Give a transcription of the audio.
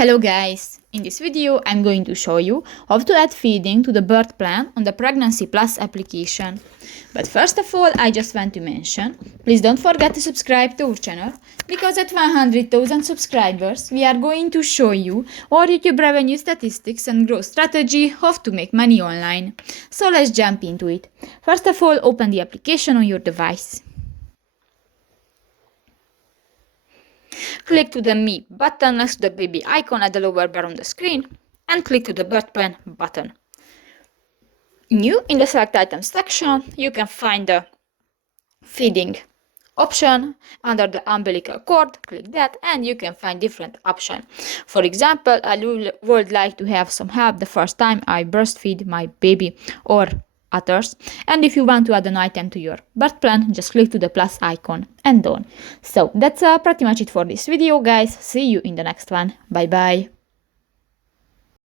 Hello guys! In this video I'm going to show you how to add feeding to the birth plan on the Pregnancy Plus application. But first of all, I just want to mention, please don't forget to subscribe to our channel, because at 100,000 subscribers we are going to show you our YouTube revenue statistics and growth strategy, how to make money online. So let's jump into it. First of all, open the application on your device. Click to the Me button next to the baby icon at the lower bar on the screen and click to the birth plan button. New, in the select items section, you can find the feeding option under the umbilical cord. Click that and you can find different options. For example, I would like to have some help the first time I breastfeed my baby, or others. And if you want to add an item to your birth plan, just click to the plus icon and done. So that's pretty much it for this video, guys. See you in the next one. Bye bye.